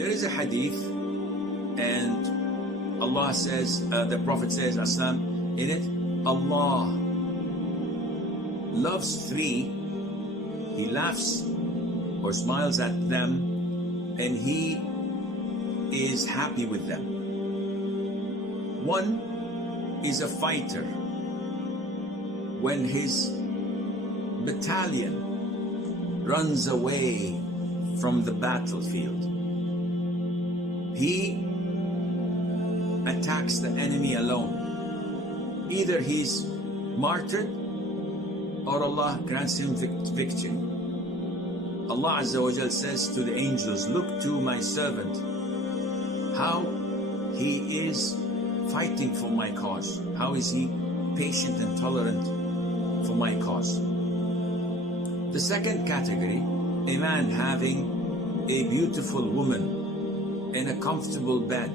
There is a hadith, and Allah says, the Prophet says, Asim, in it, Allah loves three. He laughs or smiles at them, and He is happy with them. One is a fighter. When his battalion runs away from the battlefield, he attacks the enemy alone. Either he's martyred or Allah grants him victory. Allah Azza wa Jal says to the angels, look to my servant, how he is fighting for my cause. How is he patient and tolerant for my cause? The second category, a man having a beautiful woman in a comfortable bed,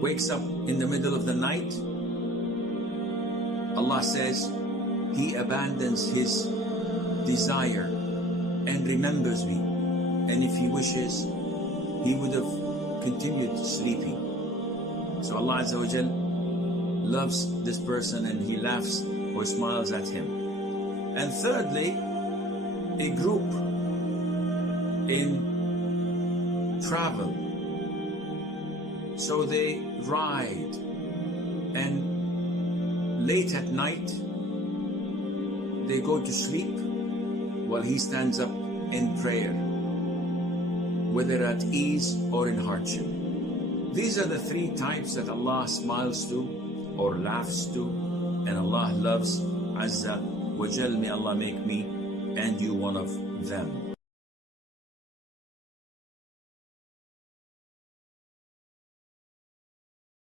wakes up in the middle of the night, Allah says he abandons his desire and remembers me, and if he wishes he would have continued sleeping. So Allah Azza wa Jal loves this person, and He laughs or smiles at him. And thirdly, a group in travel. So they ride, and late at night they go to sleep while he stands up in prayer, whether at ease or in hardship. These are the three types that Allah smiles to or laughs to, and Allah loves. Azza wa Jal, may Allah make me and you one of them.